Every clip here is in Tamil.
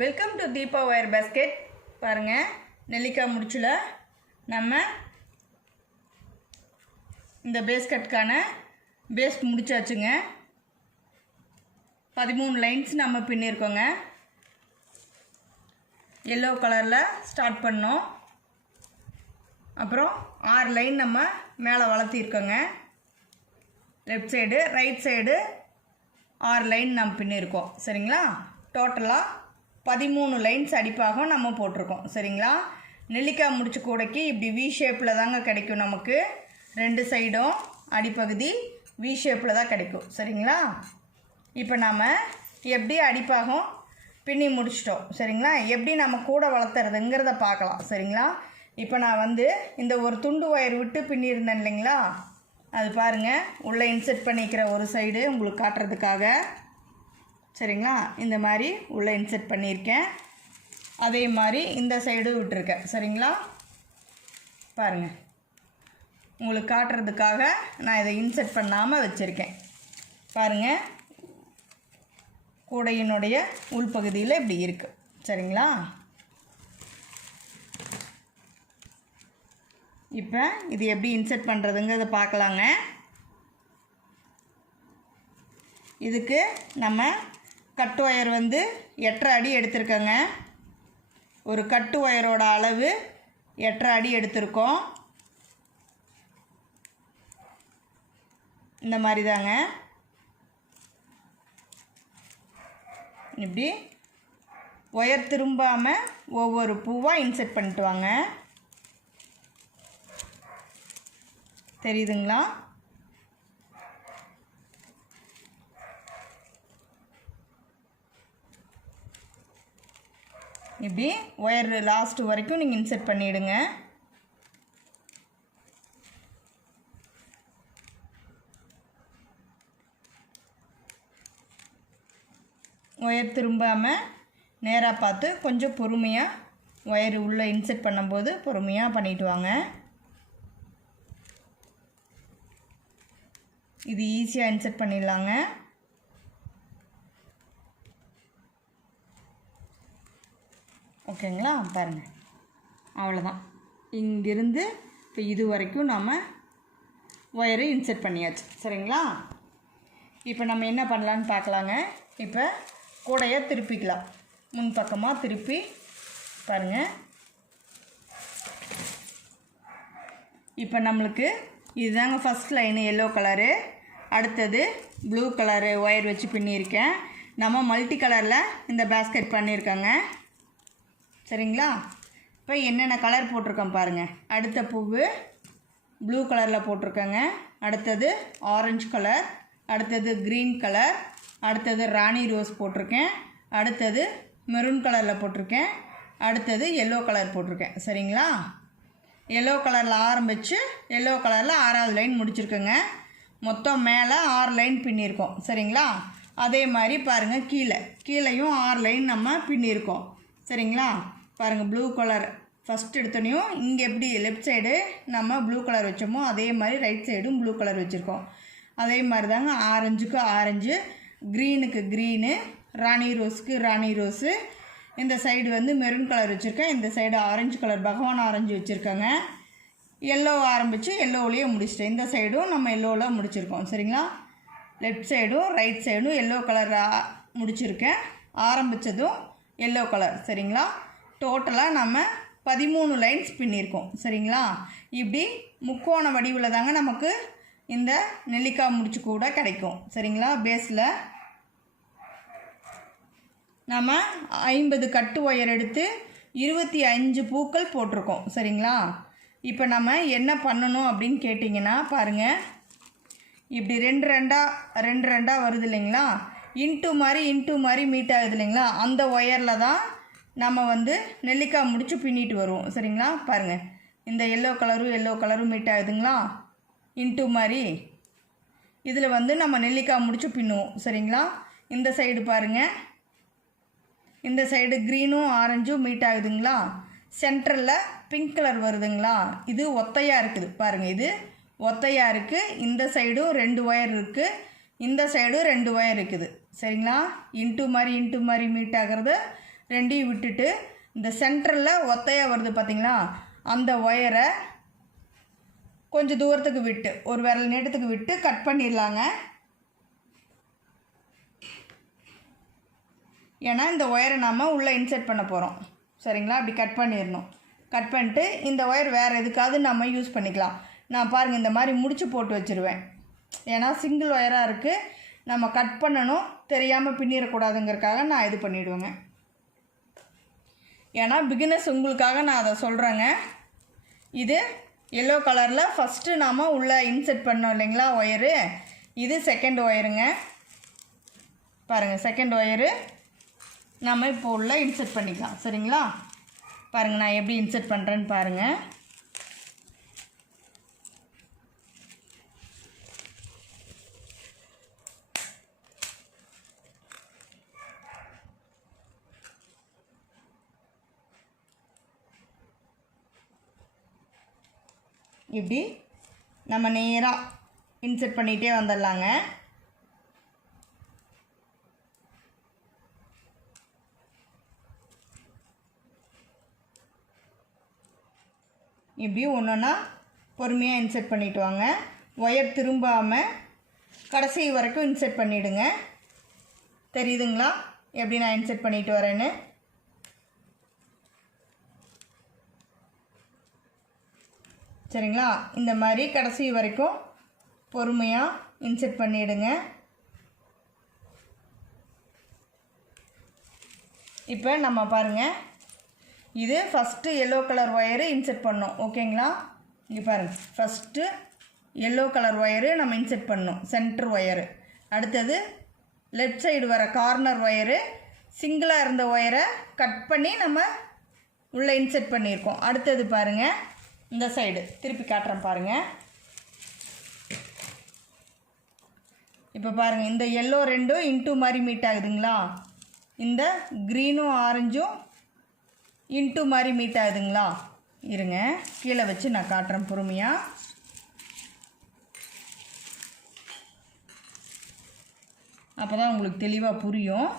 Welcome to Deepa wire basket. பாருங்கள், நெல்லிக்காய் முடிச்சில் நம்ம இந்த பேஸ்கெட்டுக்கான பேஸ்ட் முடிச்சாச்சுங்க. 13 லைன்ஸ் நம்ம பின்னிருக்கோங்க. எல்லோ கலரில் ஸ்டார்ட் பண்ணோம். அப்புறம் 6 லைன் நம்ம மேலே வளர்த்திருக்கோங்க. Left side right side 6 line நம்ம பின்னிருக்கோம். சரிங்களா? டோட்டலாக 13 லைன்ஸ் அடிப்பாக நம்ம போட்டிருக்கோம். சரிங்களா? நெல்லிக்காய் முடிச்சு கூடைக்கு இப்படி வி ஷேப்பில் தாங்க கிடைக்கும். நமக்கு 2 சைடும் அடிப்பகுதி வி ஷேப்பில் தான் கிடைக்கும். சரிங்களா? இப்போ நம்ம எப்படி அடிப்பாகம் பின்னி முடிச்சிட்டோம். சரிங்களா? எப்படி நம்ம கூட வளர்த்துறதுங்கிறத பார்க்கலாம். சரிங்களா? இப்போ நான் இந்த ஒரு துண்டு ஒயர் விட்டு பின்னியிருந்தேன் இல்லைங்களா, அது பாருங்கள், உள்ளே இன்செர்ட் பண்ணிக்கிற ஒரு சைடு உங்களுக்கு காட்டுறதுக்காக. சரிங்களா? இந்த மாதிரி உள்ளே இன்செர்ட் பண்ணியிருக்கேன். அதே மாதிரி இந்த சைடு விட்டுருக்கேன். சரிங்களா? பாருங்கள், உங்களுக்கு காட்டுறதுக்காக நான் இதை இன்செர்ட் பண்ணாமல் வச்சுருக்கேன். பாருங்கள், கூடையினுடைய உள்பகுதியில் இப்படி இருக்குது. சரிங்களா? இப்போ இது எப்படி இன்செர்ட் பண்ணுறதுங்கிறத பார்க்கலாங்க. இதுக்கு நம்ம கட்டு ஒயர் 8.5 அடி எடுத்திருக்கோங்க. ஒரு கட்டு ஒயரோட அளவு 8.5 அடி எடுத்திருக்கோம். இந்த மாதிரி தாங்க. இப்படி ஒயர் திரும்பாமல் ஒவ்வொரு பூவாக இன்செர்ட் பண்ணிட்டு வாங்க. தெரியுதுங்களா? இப்படி ஒயர் லாஸ்ட் வரைக்கும் நீங்கள் இன்செர்ட் பண்ணிவிடுங்க. ஒயர் திரும்பாமல் நேராக பார்த்து கொஞ்சம் பொறுமையாக ஒயர் உள்ளே இன்செர்ட் பண்ணும்போது பொறுமையாக பண்ணிட்டு வாங்க. இது ஈஸியாக இன்செர்ட் பண்ணிடலாங்க. ஓகேங்களா? பாருங்கள், அவ்வளோதான். இங்கிருந்து இப்போ இது வரைக்கும் நம்ம ஒயரை இன்செர்ட் பண்ணியாச்சு. சரிங்களா? இப்போ நம்ம என்ன பண்ணலான்னு பார்க்கலாங்க. இப்போ கூடையை திருப்பிக்கலாம். முன்பக்கமாக திருப்பி பாருங்கள். இப்போ நம்மளுக்கு இதுதாங்க ஃபஸ்ட் லைனு எல்லோ கலரு. அடுத்தது ப்ளூ கலரு ஒயர் வச்சு பின்னியிருக்கேன். நம்ம மல்டி கலரில் இந்த பேஸ்கெட் பண்ணியிருக்கோங்க. சரிங்களா? இப்போ என்னென்ன கலர் போட்டிருக்கோம் பாருங்கள். அடுத்த பூவு ப்ளூ கலரில் போட்டிருக்கேங்க. அடுத்தது ஆரஞ்சு கலர், அடுத்தது க்ரீன் கலர், அடுத்தது ராணி ரோஸ் போட்டிருக்கேன், அடுத்தது மெரூன் கலரில் போட்டிருக்கேன், அடுத்தது எல்லோ கலர் போட்டிருக்கேன். சரிங்களா? எல்லோ கலரில் ஆரம்பித்து எல்லோ கலரில் 6வது லைன் முடிச்சிருக்கோங்க. மொத்தம் மேலே 6 லைன் பின்னியிருக்கோம். சரிங்களா? அதே மாதிரி பாருங்கள், கீழேயும் 6 லைன் நம்ம பின்னியிருக்கோம். சரிங்களா? பாருங்கள், ப்ளூ கலர் ஃபஸ்ட் எடுத்தோனையும் இங்கே எப்படி லெஃப்ட் சைடு நம்ம ப்ளூ கலர் வச்சோமோ அதே மாதிரி ரைட் சைடும் ப்ளூ கலர் வச்சுருக்கோம். அதே மாதிரி தாங்க ஆரஞ்சுக்கு ஆரஞ்சு, க்ரீனுக்கு க்ரீனு, ராணி ரோஸுக்கு ராணி ரோஸு. இந்த சைடு மெரூன் கலர் வச்சுருக்கேன். இந்த சைடு ஆரஞ்சு கலர் பகவான் ஆரஞ்சு வச்சுருக்கேங்க. எல்லோ ஆரம்பித்து எல்லோவிலேயே முடிச்சிட்டேன். இந்த சைடும் நம்ம எல்லோவில் முடிச்சிருக்கோம். சரிங்களா? லெஃப்ட் சைடும் ரைட் சைடும் எல்லோ கலர் முடிச்சிருக்கேன். ஆரம்பித்ததும் எல்லோ கலர். சரிங்களா? டோட்டலாக நம்ம 13 லைன்ஸ் பின்னியிருக்கோம். சரிங்களா? இப்படி முக்கோண வடிவில் தாங்க நமக்கு இந்த நெல்லிக்காய் முடிச்சு கூட கிடைக்கும். சரிங்களா? பேஸில் நம்ம 50 கட்டு ஒயர் எடுத்து 25 பூக்கள் போட்டிருக்கோம். சரிங்களா? இப்போ நம்ம என்ன பண்ணணும் அப்படின்னு கேட்டிங்கன்னா பாருங்கள், இப்படி 2 ரெண்டாக வருது இல்லைங்களா, இன்ட்டு மாதிரி மீட் ஆகுது இல்லைங்களா, அந்த ஒயரில் தான் நம்ம நெல்லிக்காய் முடிச்சு பின்னிட்டு வருவோம். சரிங்களா? பாருங்கள், இந்த எல்லோ கலரும் மீட் ஆகுதுங்களா, இன்ட்டு மாதிரி இதில் நம்ம நெல்லிக்காய் முடிச்சு பின்னுவோம். சரிங்களா? இந்த சைடு பாருங்கள், இந்த சைடு க்ரீனும் ஆரஞ்சும் மீட் ஆகுதுங்களா, சென்ட்ரலில் பிங்க் கலர் வருதுங்களா, இது ஒத்தையாக இருக்குது. பாருங்கள், இது ஒத்தையாக இருக்குது. இந்த சைடும் 2 ஒயர் இருக்குது, இந்த சைடும் 2 ஒயர் இருக்குது. சரிங்களா? இன்ட்டு மாதிரி மீட் ஆகிறது ரெண்டையும் விட்டுட்டு இந்த சென்டரில் ஒத்தையாக வருது பார்த்திங்களா, அந்த ஒயரை கொஞ்சம் தூரத்துக்கு விட்டு ஒரு விரல் நீட்டத்துக்கு விட்டு கட் பண்ணிடலாங்க. ஏன்னா இந்த ஒயரை நாம் உள்ளே இன்சர்ட் பண்ண போகிறோம். சரிங்களா, அப்படி கட் பண்ணிடணும். கட் பண்ணிட்டு இந்த ஒயர் வேறு எதுக்காவது நம்ம யூஸ் பண்ணிக்கலாம். நான் பாருங்கள் இந்த மாதிரி முடிச்சு போட்டு வச்சுருவேன். ஏன்னா சிங்கிள் ஒயராக இருக்குது, நம்ம கட் பண்ணணும், தெரியாமல் பின்னிடக்கூடாதுங்கிறதுக்காக நான் இது பண்ணிவிடுவேங்க. ஏன்னா பிகினர்ஸ் உங்களுக்காக நான் அதை சொல்கிறேங்க. இது எல்லோ கலரில் ஃபஸ்ட்டு நாம் உள்ளே இன்சர்ட் பண்ணோம் இல்லைங்களா ஒயரு, இது செகண்ட் ஒயருங்க. பாருங்கள் செகண்ட் ஒயரு நம்ம இப்போ உள்ளே இன்சர்ட் பண்ணிக்கலாம். சரிங்களா, பாருங்கள் நான் எப்படி இன்சர்ட் பண்ணுறேன்னு பாருங்கள். இப்படி நம்ம நேராக இன்சர்ட் பண்ணிகிட்டே வந்துடலாங்க. இப்படி ஒன்று ஒன்றா பொறுமையாக இன்சர்ட் பண்ணிவிட்டு வாங்க. ஒயர் திரும்பாமல் கடைசி வரைக்கும் இன்சர்ட் பண்ணிவிடுங்க. தெரியுதுங்களா எப்படி நான் இன்சர்ட் பண்ணிட்டு வரேன்னு? சரிங்களா, இந்த மாதிரி கடைசி வரைக்கும் பொறுமையாக இன்சர்ட் பண்ணிவிடுங்க. இப்போ நம்ம பாருங்கள், இது first yellow colour wire insert பண்ணோம். ஓகேங்களா, இங்கே பாருங்கள் ஃபஸ்ட்டு எல்லோ கலர் ஒயரு நம்ம இன்சர்ட் பண்ணோம், சென்டர் ஒயரு. அடுத்தது லெஃப்ட் சைடு வர கார்னர் ஒயரு, சிங்கிளாக இருந்த ஒயரை கட் பண்ணி நம்ம உள்ளே இன்சர்ட் பண்ணியிருக்கோம். அடுத்தது பாருங்கள் இந்த சைடு திருப்பி காட்டுறேன் பாருங்கள். இப்போ பாருங்கள் இந்த எல்லோ ரெண்டும் இன்டூ மாதிரி மீட் ஆகுதுங்களா, இந்த க்ரீனும் ஆரஞ்சும் இன்டூ மாதிரி மீட் ஆகுதுங்களா. இருங்க கீழே வச்சு நான் காட்டுறேன் பொறுமையாக. அப்போ தான் உங்களுக்கு தெளிவாக புரியும்.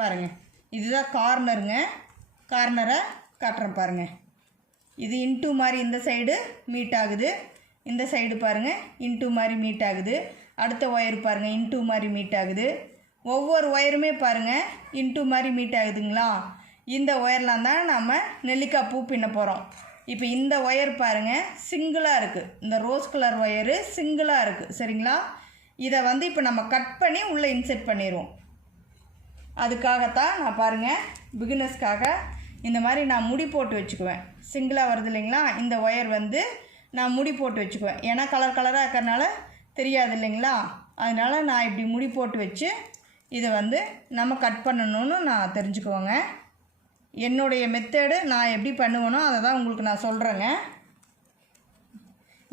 பாருங்கள் இதுதான் கார்னருங்க, கார்னரை காட்டுறேன் பாருங்கள். இது இன்டூ மாதிரி இந்த சைடு மீட் ஆகுது, இந்த சைடு பாருங்கள் இன்டூ மாதிரி மீட் ஆகுது. அடுத்த ஒயர் பாருங்கள் இன்டூ மாதிரி மீட் ஆகுது. ஒவ்வொரு ஒயருமே பாருங்கள் இன்டூ மாதிரி மீட் ஆகுதுங்களா. இந்த ஒயர்லாம் தான் நம்ம நெல்லிக்காய் பூ பின்ன போகிறோம். இப்போ இந்த ஒயர் பாருங்கள் சிங்கிளாக இருக்குது, இந்த ரோஸ் கலர் ஒயரு சிங்கிளாக இருக்குது. சரிங்களா, இதை வந்து இப்போ நம்ம கட் பண்ணி உள்ளே இன்செர்ட் பண்ணிடுவோம். அதுக்காகத்தான் நான் பாருங்கள் பிகினர்ஸ்க்காக இந்த மாதிரி நான் முடி போட்டு வச்சுக்குவேன். சிங்கிளாக வருது இல்லைங்களா, இந்த ஒயர் வந்து நான் முடி போட்டு வச்சுக்குவேன். ஏன்னா கலர் கலராக இருக்கிறனால தெரியாது இல்லைங்களா, அதனால் நான் இப்படி முடி போட்டு வச்சு இதை வந்து நம்ம கட் பண்ணணும்னு நான் தெரிஞ்சுக்குவேங்க. என்னுடைய மெத்தடு நான் எப்படி பண்ணுவேனோ அதை தான் உங்களுக்கு நான் சொல்கிறேங்க.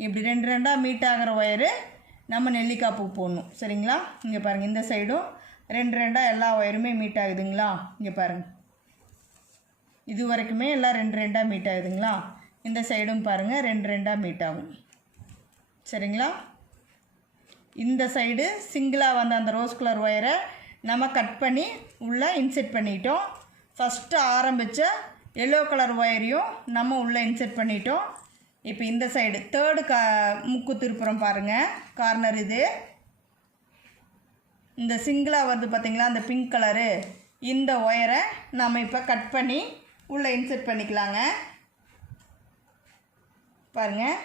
இப்படி ரெண்டு ரெண்டாக மீட் ஆகிற ஒயரு நம்ம நெல்லிக்காய் பூ போடணும். சரிங்களா, இங்கே பாருங்கள் இந்த சைடும் ரெண்டு ரெண்டாக எல்லா ஒயருமே மீட் ஆகுதுங்களா. இங்கே பாருங்கள் இது வரைக்குமே எல்லாம் ரெண்டு ரெண்டாக மீட் ஆகுதுங்களா. இந்த சைடும் பாருங்கள் ரெண்டு ரெண்டாக மீட் ஆகும். சரிங்களா, இந்த சைடு சிங்கிளாக வந்த அந்த ரோஸ் கலர் ஒயரை நம்ம கட் பண்ணி உள்ளே இன்செர்ட் பண்ணிட்டோம். ஃபஸ்ட்டு ஆரம்பித்த எல்லோ கலர் ஒயரையும் நம்ம உள்ளே இன்செர்ட் பண்ணிட்டோம். இப்போ இந்த சைடு தேர்டு முக்கு திருப்புறம் பாருங்கள், கார்னர் இது இந்த சிங்கிளாக வருது பார்த்திங்களா அந்த பிங்க் கலரு, இந்த ஒயரை நம்ம இப்போ கட் பண்ணி உள்ளே இன்செர்ட் பண்ணிக்கலாங்க. பாருங்கள்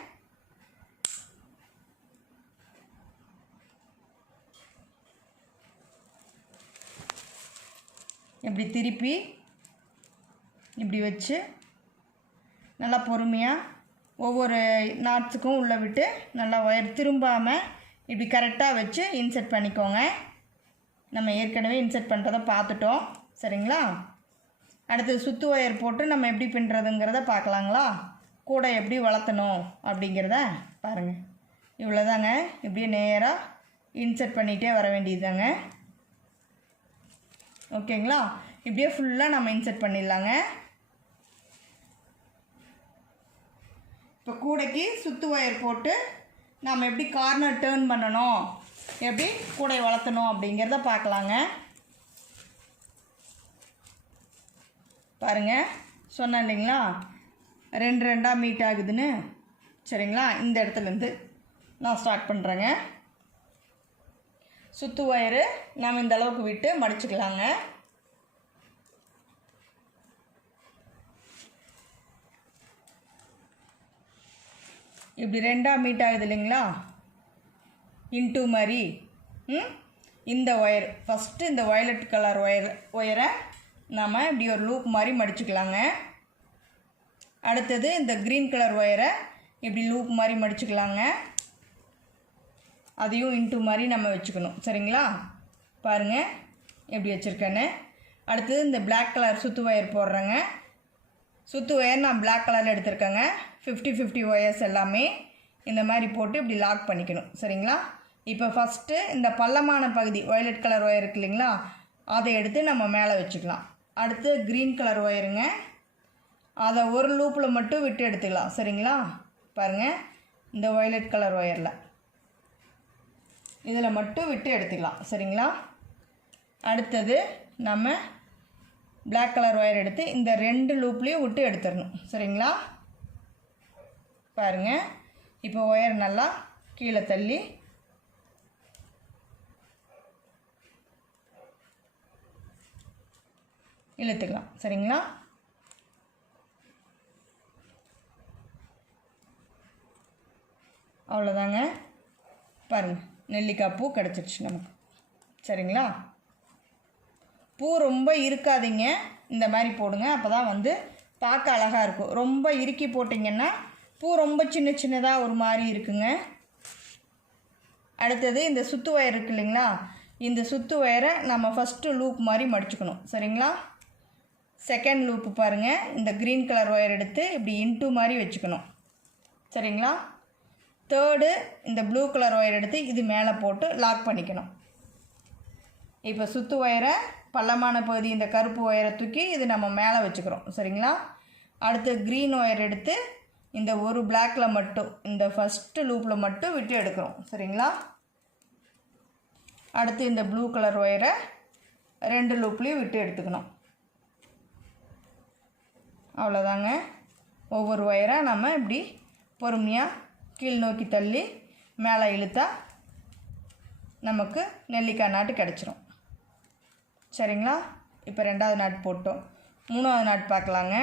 இப்படி திருப்பி இப்படி வச்சு நல்லா பொறுமையாக ஒவ்வொரு நாட்ஸுக்கும் உள்ளே விட்டு நல்லா ஒயர் திரும்பாமல் இப்படி கரெக்டாக வச்சு இன்செர்ட் பண்ணிக்கோங்க. நம்ம ஏற்கனவே இன்செர்ட் பண்ணுறதை பார்த்துட்டோம். சரிங்களா, அடுத்தது சுற்று ஒயர் போட்டு நம்ம எப்படி பின்னுறதுங்கிறத பார்க்கலாங்களா. கூட எப்படி வளர்த்தணும் அப்படிங்கிறத பாருங்கள். இவ்வளோதாங்க, இப்படியே நேராக இன்செர்ட் பண்ணிகிட்டே வர வேண்டியதுதாங்க. ஓகேங்களா, இப்படியே ஃபுல்லாக நம்ம இன்செர்ட் பண்ணிடலாங்க. இப்போ கூடைக்கு சுற்று ஒயர் போட்டு நம்ம எப்படி கார்னர் டேர்ன் பண்ணணும், எப்படி கூடை வளர்த்தணும் அப்படிங்கிறத பார்க்கலாங்க. பாருங்கள், சொன்னேன் இல்லைங்களா, ரெண்டு ரெண்டாக மீட் ஆகுதுன்னு. சரிங்களா, இந்த இடத்துலேருந்து நான் ஸ்டார்ட் பண்ணுறேங்க. சுற்று ஒயரு நாம் இந்த அளவுக்கு விட்டு மடிச்சுக்கலாங்க. இப்படி ரெண்டாக மீட் ஆகுது இல்லைங்களா, இன்டூ மாதிரி. இந்த ஒயர் ஃபஸ்ட்டு இந்த வயலட் கலர் ஒயரை நாம் இப்படி ஒரு லூப் மாதிரி மடிச்சுக்கலாங்க. அடுத்தது இந்த க்ரீன் கலர் ஒயரை இப்படி லூப் மாதிரி மடிச்சுக்கலாங்க. அதையும் இன்டூ மாதிரி நம்ம வச்சுக்கணும். சரிங்களா, பாருங்கள் எப்படி வச்சுருக்கேன்னு. அடுத்தது இந்த பிளாக் கலர் சுற்று ஒயர் போடுறேங்க. சுற்று ஒயர் நான் பிளாக் கலரில் எடுத்திருக்கேங்க. 50-50 ஒயர்ஸ் எல்லாமே இந்த மாதிரி போட்டு இப்படி லாக் பண்ணிக்கணும். சரிங்களா, இப்போ ஃபஸ்ட்டு இந்த பள்ளமான பகுதி வயலட் கலர் ஒயர் இருக்கு இல்லைங்களா, அதை எடுத்து நம்ம மேலே வச்சுக்கலாம். அடுத்து க்ரீன் கலர் ஒயருங்க, அதை ஒரு லூப்பில் மட்டும் விட்டு எடுத்துக்கலாம். சரிங்களா, பாருங்கள் இந்த வயலட் கலர் ஒயரில் இதில் மட்டும் விட்டு எடுத்துக்கலாம். சரிங்களா, அடுத்தது நம்ம பிளாக் கலர் ஒயர் எடுத்து இந்த 2 லூப்லேயும் விட்டு எடுத்துடணும். சரிங்களா, பாருங்கள் இப்போ ஒயர் நல்லா கீழே தள்ளி இழுத்துக்கலாம். சரிங்களா, அவ்வளோதாங்க. பாருங்கள், நெல்லிக்காய் பூ கிடச்சிருச்சு நமக்கு. சரிங்களா, பூ ரொம்ப இருக்காதீங்க, இந்த மாதிரி போடுங்க, அப்போ தான் வந்து பார்க்க அழகாக இருக்கும். ரொம்ப இறுக்கி போட்டிங்கன்னா பூ ரொம்ப சின்ன சின்னதாக ஒரு மாதிரி இருக்குங்க. அடுத்தது இந்த சுற்று ஒயர் இருக்குது இல்லைங்களா, இந்த சுற்று ஒயரை நம்ம ஃபஸ்ட்டு லூப் மாதிரி மடிச்சுக்கணும். சரிங்களா, செகண்ட் லூப்பு பாருங்கள், இந்த க்ரீன் கலர் ஒயர் எடுத்து இப்படி இன்டூ மாதிரி வச்சுக்கணும். சரிங்களா, தேர்டு இந்த ப்ளூ கலர் ஒயர் எடுத்து இது மேலே போட்டு லாக் பண்ணிக்கணும். இப்போ சுற்று ஒயரை பள்ளமான பகுதி இந்த கருப்பு ஒயரை தூக்கி இது நம்ம மேலே வச்சுக்கிறோம். சரிங்களா, அடுத்து க்ரீன் ஒயர் எடுத்து இந்த ஒரு பிளாக்கில் மட்டும் இந்த ஃபஸ்ட்டு லூப்பில் மட்டும் விட்டு எடுக்கிறோம். சரிங்களா, அடுத்து இந்த ப்ளூ கலர் ஒயரை 2 லூப்லேயும் விட்டு எடுத்துக்கணும். அவ்வளோதாங்க. ஒவ்வொரு ஒயராக நம்ம இப்படி பொறுமையாக கீழ் நோக்கி தள்ளி மேலே இழுத்தா நமக்கு நெல்லிக்காய் நாட்டு கிடச்சிரும். சரிங்களா, இப்போ 2வது நாட் போட்டோம். 3வது நாட் பார்க்கலாங்க.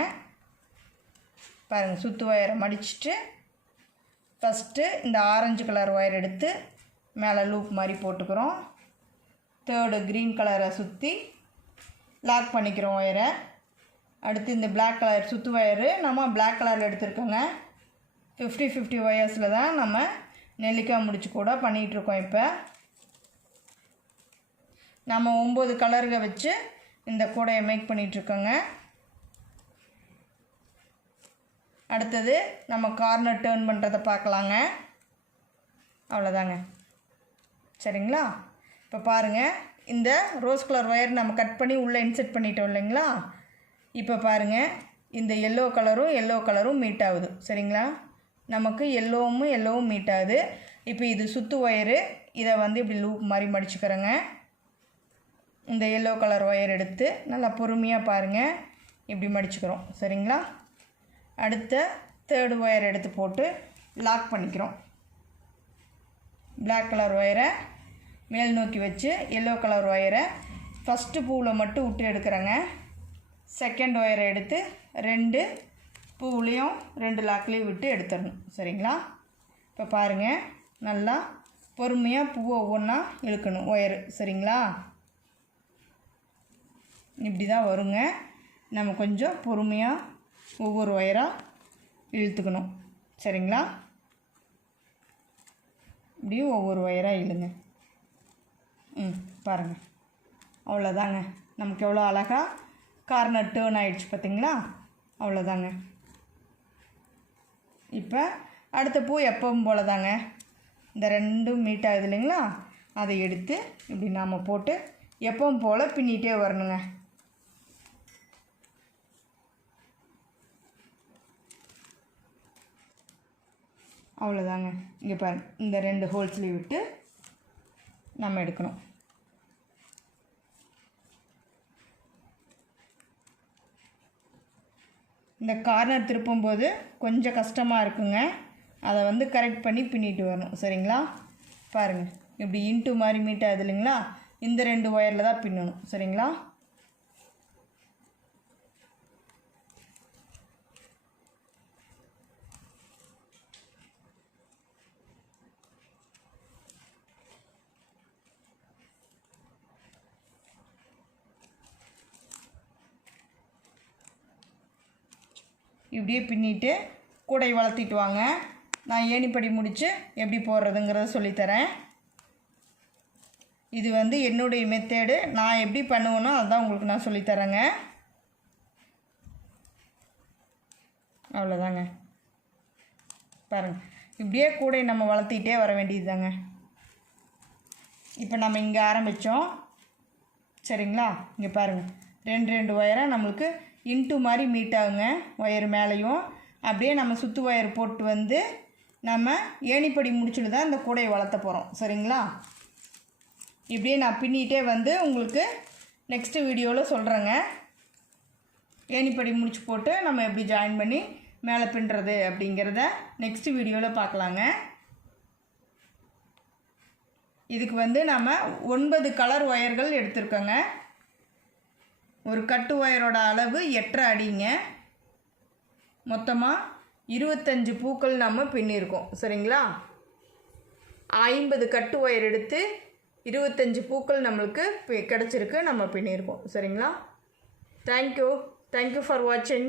பாருங்கள், சுற்று ஒயரை மடிச்சுட்டு ஃபஸ்ட்டு இந்த ஆரஞ்சு கலர் ஒயர் எடுத்து மேலே லூப் மாதிரி போட்டுக்கிறோம். தேர்டு க்ரீன் கலரை சுற்றி லாக் பண்ணிக்கிறோம் ஒயரை. அடுத்து இந்த பிளாக் கலர் சுற்று ஒயரு நம்ம பிளாக் கலரில் எடுத்துருக்கோங்க. 50-50 ஒயர்ஸில் தான் நம்ம நெல்லிக்காய் முடிச்சு கூட பண்ணிகிட்ருக்கோம். இப்போ நம்ம 9 கலருக வச்சு இந்த கூடையை மேக் பண்ணிகிட்ருக்கோங்க. அடுத்தது நம்ம கார்னர் டேர்ன் பண்ணுறதை பார்க்கலாங்க. அவ்வளோதாங்க. சரிங்களா, இப்போ பாருங்கள், இந்த ரோஸ் கலர் ஒயர் நம்ம கட் பண்ணி உள்ளே இன்செர்ட் பண்ணிட்டோம் இல்லைங்களா. இப்போ பாருங்கள், இந்த எல்லோ கலரும் மீட் ஆகுது. சரிங்களா, நமக்கு எல்லோவும் மீட் ஆகுது. இப்போ இது சுற்று ஒயரு, இதை வந்து இப்படி லூப் மாதிரி மடிச்சுக்கிறேங்க. இந்த எல்லோ கலர் ஒயர் எடுத்து நல்லா பொறுமையாக பாருங்கள் இப்படி மடிச்சுக்கிறோம். சரிங்களா, அடுத்த தேர்டு ஒயர் எடுத்து போட்டு லாக் பண்ணிக்கிறோம். பிளாக் கலர் ஒயரை மேல் நோக்கி வச்சு எல்லோ கலர் ஒயரை ஃபஸ்ட்டு பூவில் மட்டும் விட்டு எடுக்கிறேங்க. செகண்ட் ஒயரை எடுத்து 2 பூவுலேயும் 2 லாக்லேயும் விட்டு எடுத்துடணும். சரிங்களா, இப்போ பாருங்கள், நல்லா பொறுமையாக பூவை ஒவ்வொன்றா இழுக்கணும் ஒயரு. சரிங்களா, இப்படி தான் வருங்க. நம்ம கொஞ்சம் பொறுமையாக ஒவ்வொரு ஒயராக இழுத்துக்கணும். சரிங்களா, இப்படியும் ஒவ்வொரு ஒயராக இழுங்க. பாருங்கள், அவ்வளோதாங்க. நமக்கு எவ்வளோ அழகாக கார்னர் டேர்ன் ஆகிடுச்சு பார்த்திங்களா. அவ்வளோதாங்க. இப்போ அடுத்த பூ எப்பவும் போல தாங்க, இந்த 2ம் மீட் ஆகுது இல்லைங்களா, அதை எடுத்து இப்படி நாம் போட்டு எப்பவும் போல் பின்னிகிட்டே வரணுங்க. அவ்வளோதாங்க. இங்கே பாருங்க, இந்த 2 ஹோல்ஸ்லேயும் விட்டு நம்ம எடுக்கணும். இந்த கார்னர் திருப்பும்போது கொஞ்சம் கஷ்டமாக இருக்குங்க. அதை வந்து கரெக்ட் பண்ணி பின்னிட்டு வரணும். சரிங்களா? பாருங்கள், இப்படி இன்ட்டு மாதிரி மீட் ஆகுது இல்லைங்களா? இந்த 2 ஒயரில் தான் பின்னணும். சரிங்களா? இப்படியே பின்னிட்டு கூடை வளர்த்திட்டு வாங்க. நான் ஏணிப்படி முடித்து எப்படி போடுறதுங்கிறத சொல்லித்தரேன். இது வந்து என்னுடைய மெத்தேடு. நான் எப்படி பண்ணுவேனோ அதுதான் உங்களுக்கு நான் சொல்லித்தரேங்க. அவ்வளோதாங்க. பாருங்கள், இப்படியே கூடை நம்ம வளர்த்திட்டே வர வேண்டியது தாங்க. இப்போ நம்ம இங்கே ஆரம்பித்தோம். சரிங்களா? இங்கே பாருங்கள், 2 ஒயரை நம்மளுக்கு இன்ட்டு மாதிரி மீட் ஆகுங்க. ஒயர் மேலேயும் அப்படியே நம்ம சுற்று ஒயர் போட்டு வந்து நம்ம ஏணிப்படி முடிச்சுட்டு தான் இந்த கூடையை வளர்த்த போகிறோம். சரிங்களா? இப்படியே நான் பின்னிகிட்டே வந்து உங்களுக்கு நெக்ஸ்ட்டு வீடியோவில் சொல்கிறேங்க. ஏணிப்படி முடிச்சு போட்டு நம்ம எப்படி ஜாயின் பண்ணி மேலே பின்னுறது அப்படிங்கிறத நெக்ஸ்ட்டு வீடியோவில் பார்க்கலாங்க. இதுக்கு வந்து நம்ம 9 கலர் ஒயர்கள் எடுத்துருக்கோங்க. ஒரு கட்டு ஒயரோட அளவு 8.5 அடிங்க. மொத்தமாக 25 பூக்கள் நம்ம பின்னிருக்கோம். சரிங்களா? 50 கட்டு ஒயர் எடுத்து 25 பூக்கள் நம்மளுக்கு கிடச்சிருக்கு, நம்ம பின்னிருக்கோம். சரிங்களா? தேங்க்யூ ஃபார் வாட்சிங்.